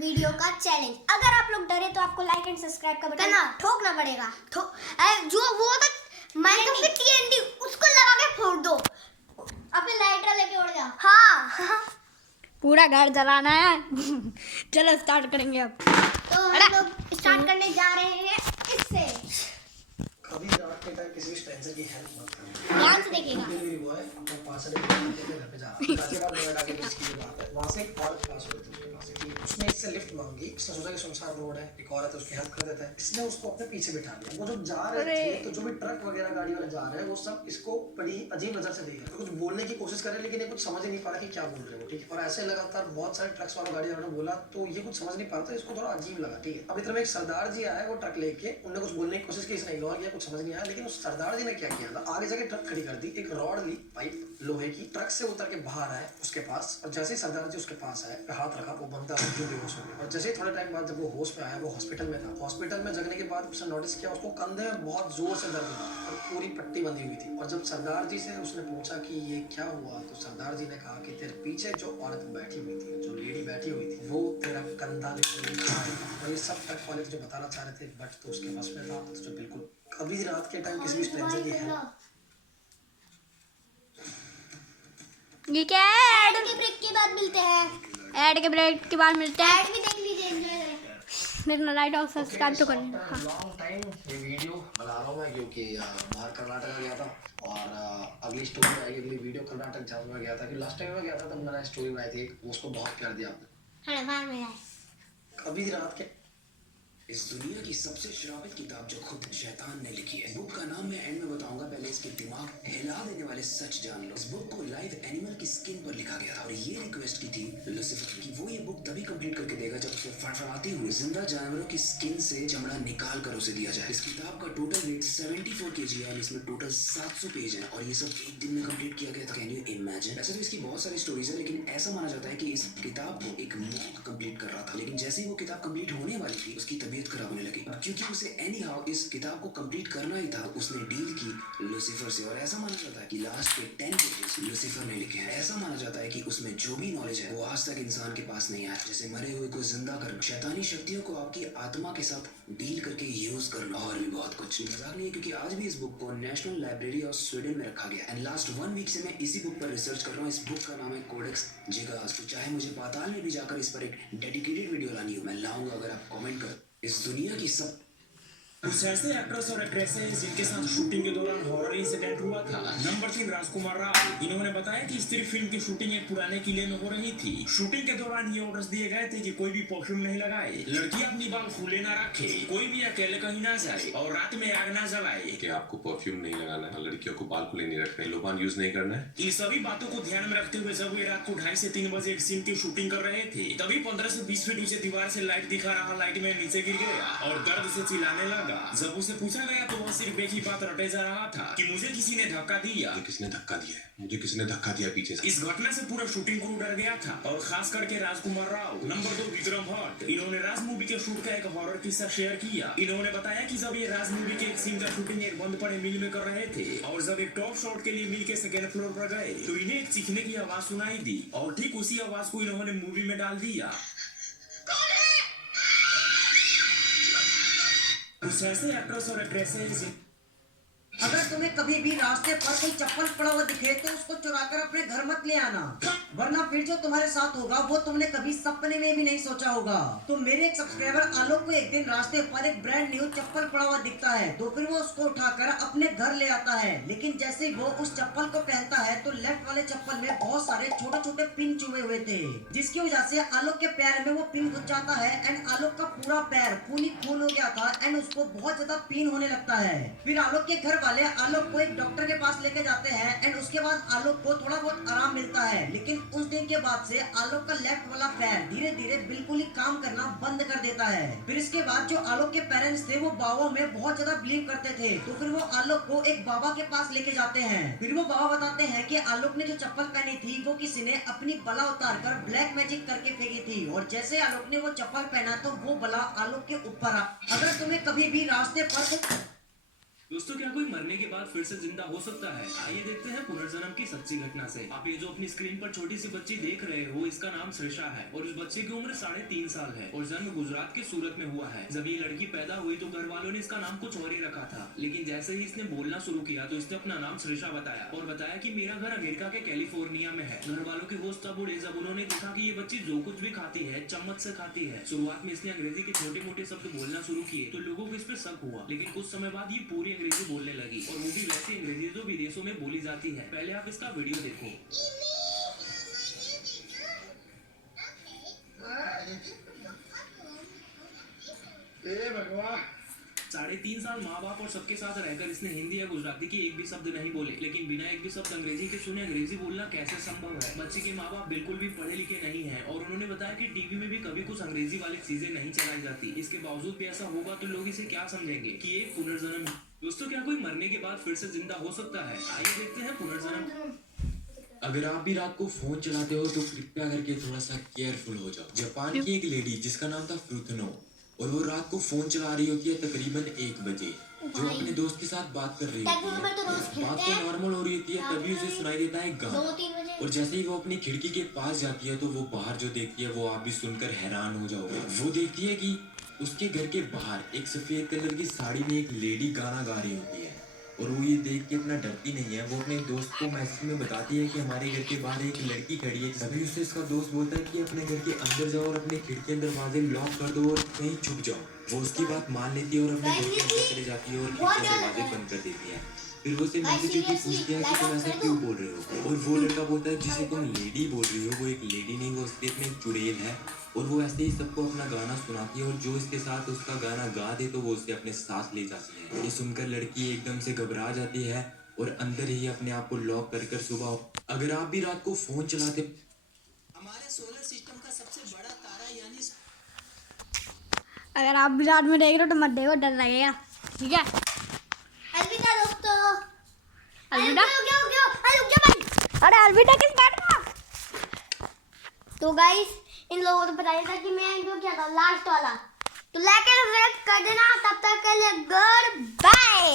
Video का challenge. अगर आप लोग डरे तो आपको लाइक एंड सब्सक्राइब का बटन ठोकना पड़ेगा। जो वो तक माइनक्राफ्ट की TNT उसको लगा के फोड़ दो। अपने लाइटर लेके उड़ जाओ। हाँ पूरा घर जलाना है। चलो स्टार्ट करेंगे अब। तो हम लोग स्टार्ट करने जा रहे हैं इससे। कभी रात के टाइम किसी स्ट्रेंजर की हेल्प मत करना। ध्यान से देखिएगा। डिलीवरी बॉय अपना पार्सल लेके घर पे जा रहा है। उसके बाद नोएडा के बीच की बात है। वहाँ से एक औरत पास हुई थी उसके पास से। उसने इससे लिफ्ट मांगी। उसने सोचा कि सुनसान रोड है, एक औरत है उसकी हेल्प कर देता है। इसने उसको अपने पीछे बिठा लिया। वो जब जा रहे थे तो जो भी ट्रक वगैरह गाड़ी वाले जा रहे हैं वो सब इसको बड़ी अजीब नजर से देख रहे हैं। कुछ बोलने की कोशिश कर रहे हैं लेकिन ये कुछ समझ ही नहीं पा रहा कि क्या बोल रहे हो। ठीक है, और ऐसे लगातार बहुत सारे ट्रक्स वालों गाड़ी वालों ने बोला तो ये कुछ समझ नहीं पाता, इसको थोड़ा अजीब लगा। ठीक है, अब इधर में एक सरदार जी आया, वो ट्रक लेके उन्होंने कुछ बोलने की कोशिश की, इसने इग्नोर किया, कुछ समझ नहीं आया। लेकिन उस सरदार जी ने क्या किया था, आगे जाके ट्रक खड़ी कर दी, एक रॉड ली पाइप लोहे की, ट्रक से उतर के बाहर आए उसके पास, और जैसे ही सरदार जी उसके पास आए, हाथ रखा, वो बंदा बेहोश हो गया। और जैसे ही थोड़े टाइम बाद जब वो होश में आया, वो हॉस्पिटल में था। हॉस्पिटल में जगने के बाद उसने नोटिस किया उसको कंधे में बहुत जोर से दर्द था और पूरी पट्टी बंधी हुई थी। और जब सरदार जी से उसने पूछा कि ये क्या हुआ, तो सरदार जी ने कहा कि तेरे पीछे जो औरत बैठी हुई थी, जो लेडी बैठी हुई थी, वो तेरा कंधा और ये सब ट्रक वाले जो बताना चाह रहे थे, बट तो उसके बस में था तो जो बिल्कुल कभी रात के टाइम किसी भी स्ट्रेंजर की हेल्प। ये क्या है? ऐड के ब्रेक के बाद मिलते हैं। ऐड के ब्रेक के बाद मिलते हैं। ऐड भी देख लीजिए, एंजॉय करें। मेरा लाइक और सब्सक्राइब तो करना। लॉन्ग टाइम ये वीडियो बना रहा हूँ मैं, क्योंकि बाहर कर्नाटक गया था और अगली स्टोरी आएगी। अगली वीडियो कर्नाटक जहाँ मैं गया था, कि लास्ट टाइम मैं गया था तब मैंने स्टोरी बनाई थी, उसको बहुत प्यार दिया आपने। हाँ बाहर में आए। कभी रात के इस दुनिया की सबसे श्रापित किताब जो खुद शैतान ने लिखी है, बुक का नाम मैं एंड में बताऊंगा, पहले इसके दिमाग हिला देने वाले सच जान लो। इस बुक को लाइव एनिमल की स्किन पर लिखा गया था और ये रिक्वेस्ट की थी लूसीफर कि वो ये बुक तभी कंप्लीट करके देगा जब उसे फड़फड़ाती हुई जिंदा जानवरों की स्किन से चमड़ा निकाल कर उसे दिया जाए। इस किताब का टोटल वेट 74 kg है और इसमें टोटल 700 पेज है और ये सब एक दिन में कंप्लीट किया गया था। Can you imagine? वैसे तो इसकी बहुत सारी स्टोरीज है, लेकिन ऐसा माना जाता है कि इस किताब को एक मॉन्क कंप्लीट कर रहा था, लेकिन जैसे ही वो किताब कंप्लीट होने वाली थी उसकी तबीयत खराब होने लगी। क्योंकि उसे एनी हाउ इस किताब को कंप्लीट करना ही था, उसने डील की लूसीफर से। और ऐसा माना जाता है कि लास्ट के 10 पेजेस लूसीफर ने लिखे हैं। ऐसा माना जाता है कि उसमें जो भी नॉलेज है वो आज तक इंसान के पास नहीं आया, जैसे मरे हुए को जिंदा करना, शैतानी शक्तियों को आपकी आत्मा के साथ डील करके यूज करना और भी बहुत कुछ। मजाक नहीं है, क्योंकि आज भी इस बुक को नेशनल लाइब्रेरी ऑफ स्वीडन में रखा गया। एंड लास्ट 1 वीक से मैं इसी बुक पर रिसर्च कर रहा हूँ। इस बुक का नाम है कोडेक्स जिगास। तो चाहे मुझे पाताल में भी जाकर इस पर एक डेडिकेटेड वीडियो लानी हो, मैं लाऊंगा अगर आप कमेंट कर। इस दुनिया की सब कुछ ऐसे एक्ट्रेस और एक्ट्रेसेस जिनके साथ शूटिंग के दौरान हॉरर इंसिडेंट हुआ था। नंबर 3 राजकुमार राव। इन्होंने बताया कि स्त्री फिल्म की शूटिंग एक पुराने किले में हो रही थी। शूटिंग के दौरान ये ऑर्डर्स दिए गए थे कि कोई भी परफ्यूम नहीं लगाए, लड़की अपनी बाल खुले ना रखे, कोई भी अकेले कहीं ना जाए और रात में आग ना जलाए। कि आपको परफ्यूम नहीं लगाना है, लड़कियों को बाल खुले नहीं रखने, लोबान यूज नहीं करना है। इन सभी बातों को ध्यान में रखते हुए जब वे रात को 2:30 से 3 बजे एक सीन की शूटिंग कर रहे थे, तभी 15 से 20 फीट ऊंचे दीवार से लाइट दिखा रहा लाइट में नीचे गिर गया और दर्द से चिल्लाने लगा। जब उसे पूछा गया तो वह सिर्फ एक ही बात रटे जा रहा था कि मुझे किसी ने धक्का दिया। मुझे किसने धक्का दिया है? मुझे किसने धक्का दिया पीछे से? इस घटना से पूरा शूटिंग क्रू डर गया था और खास करके राजकुमार राव। नंबर 2 विक्रम भट्ट। इन्होंने राज मूवी के शूट का एक हॉरर किस्सा शेयर किया। इन्होंने बताया कि जब ये राज मूवी के एक सीन का शूटिंग एक बंद पड़े मिल में कर रहे थे और जब एक टॉप शॉट के लिए मिल के सेकेंड फ्लोर पर गए तो इन्हें एक चीखने की आवाज सुनाई दी और ठीक उसी आवाज को इन्होंने मूवी में डाल दिया। कुछ ऐसे एक्ट्रेस और एक्ट्रेसेस अगर तुम्हें कभी भी रास्ते पर कोई चप्पल पड़ा हुआ दिखे तो उसको चुराकर अपने घर मत ले आना, वरना फिर जो तुम्हारे साथ होगा वो तुमने कभी सपने में भी नहीं सोचा होगा। तो मेरे एक सब्सक्राइबर आलोक को एक दिन रास्ते पर एक ब्रांड न्यू चप्पल पड़ा हुआ दिखता है, तो फिर वो उसको उठाकर अपने घर ले आता है। लेकिन जैसे ही वो उस चप्पल को पहनता है तो लेफ्ट वाले चप्पल में बहुत सारे छोटे छोटे पिन चुभे हुए थे, जिसकी वजह से आलोक के पैर में वो पिन घुस जाता है एंड आलोक का पूरा पैर खून ही खून हो गया था एंड उसको बहुत ज्यादा पिन होने लगता है। फिर आलोक के घर वाले आलोक को एक डॉक्टर के पास लेके जाते हैं एंड उसके बाद आलोक को थोड़ा बहुत आराम मिलता है। लेकिन उस दिन के बाद से आलोक का लेफ्ट वाला पैर धीरे धीरे बिल्कुल ही काम करना बंद कर देता है। फिर इसके बाद जो आलोक के पेरेंट्स थे वो बाबा में बहुत ज्यादा बिलीव करते थे, तो फिर वो आलोक को एक बाबा के पास लेके जाते हैं। फिर वो बाबा बताते हैं कि आलोक ने जो चप्पल पहनी थी वो किसी ने अपनी बला उतार कर ब्लैक मैजिक करके फेंकी थी और जैसे आलोक ने वो चप्पल पहना तो वो बला आलोक के ऊपर आ। अगर तुम्हें कभी भी रास्ते पर दोस्तों क्या कोई मरने के बाद फिर से जिंदा हो सकता है? आइए देखते हैं पुनर्जन्म की सच्ची घटना से। आप ये जो अपनी स्क्रीन पर छोटी सी बच्ची देख रहे हो, इसका नाम श्रेषा है और इस बच्चे की उम्र 3.5 साल है और जन्म गुजरात के सूरत में हुआ है। जब ये लड़की पैदा हुई तो घर वालों ने इसका नाम कुछ और ही रखा था, लेकिन जैसे ही इसने बोलना शुरू किया तो इसने अपना नाम श्रेषा बताया और बताया कि मेरा घर अमेरिका के कैलिफोर्निया में है। घर वालों के होश तब उड़े जब उन्होंने देखा कि ये बच्ची जो कुछ भी खाती है चम्मच से खाती है। शुरुआत में इसने अंग्रेजी के छोटे मोटे शब्द बोलना शुरू किए तो लोगों को इस पे शक हुआ, लेकिन कुछ समय बाद ये पूरी अंग्रेजी बोलने लगी और वो भी वैसी अंग्रेजी जो विदेशों में बोली जाती है। पहले आप इसका वीडियो देखो। भगवान 3.5 साल माँ बाप और सबके साथ रहकर इसने हिंदी या गुजराती के एक भी शब्द नहीं बोले, लेकिन बिना एक भी शब्द अंग्रेजी के सुने अंग्रेजी बोलना कैसे संभव है? बच्चे के माँ बाप बिल्कुल भी पढ़े लिखे नहीं हैं और उन्होंने बताया कि टीवी में भी कभी कुछ अंग्रेजी वाली चीजें नहीं चलाई जाती। इसके बावजूद भी ऐसा होगा तो लोग इसे क्या समझेंगे कि एक पुनर्जन्म है। दोस्तों क्या कोई मरने के बाद फिर से जिंदा हो सकता है? आइए देखते हैं पुनर्जन्म। अगर आप भी रात को फोन चलाते हो तो कृपया करके थोड़ा सा केयरफुल हो जाओ। जापान की एक लेडी जिसका नाम था फ्रुथनो और वो रात को फोन चला रही होती है तकरीबन 1 बजे, जो अपने दोस्त के साथ बात कर रही होती है। बात तो नॉर्मल हो रही होती है, तभी उसे सुनाई देता है गाना और जैसे ही वो अपनी खिड़की के पास जाती है तो वो बाहर जो देखती है वो आप भी सुनकर हैरान हो जाओगे। वो देखती है कि उसके घर के बाहर एक सफेद कलर की साड़ी में एक लेडी गाना गा रही होती है और वो ये देख के इतना डरती नहीं है। वो अपने दोस्त को मैसेज में बताती है कि हमारे घर के बाहर एक लड़की खड़ी है। तभी उससे इसका दोस्त बोलता है कि अपने घर के अंदर जाओ और अपने खिड़की अंदर दरवाजे लॉक कर दो और कहीं छुप जाओ। वो उसकी बात मान लेती है और अपने घर के अंदर चली जाती है और खिड़की दरवाजे बंद कर देती है। फिर वो उससे मैसेज करके पूछती है कि तुम ऐसा क्यों बोल रहे हो, और वो लड़का बोलता है जिसे तुम लेडी बोल रही हो वो एक लेडी नहीं, वो सिर्फ में एक चुड़ैल है। और वो ऐसे ही सबको अपना गाना सुनाती है और जो इसके साथ उसका गाना गा दे तो वो उसे अपने साथ ले जाती है। ये सुनकर लड़की एकदम से घबरा जाती है और अंदर ही अपने आप को लॉक कर सुबह। अगर आप भी रात को फोन चलाते, हमारे सोलर सिस्टम का सबसे बड़ा तारा यानी अगर आप भी रात में देख रहे हो तो मत देखो, डर लगेगा। ठीक है, अलविदा दोस्तों। अलविदा। रुक जा भाई। अरे अलविदा किस बात का? तो गाइस इन लोगों को बताया था कि मैं इनको क्या था लास्ट वाला, तो लाइक एंड सब्सक्राइब कर देना। तब तक के लिए गुड बाय।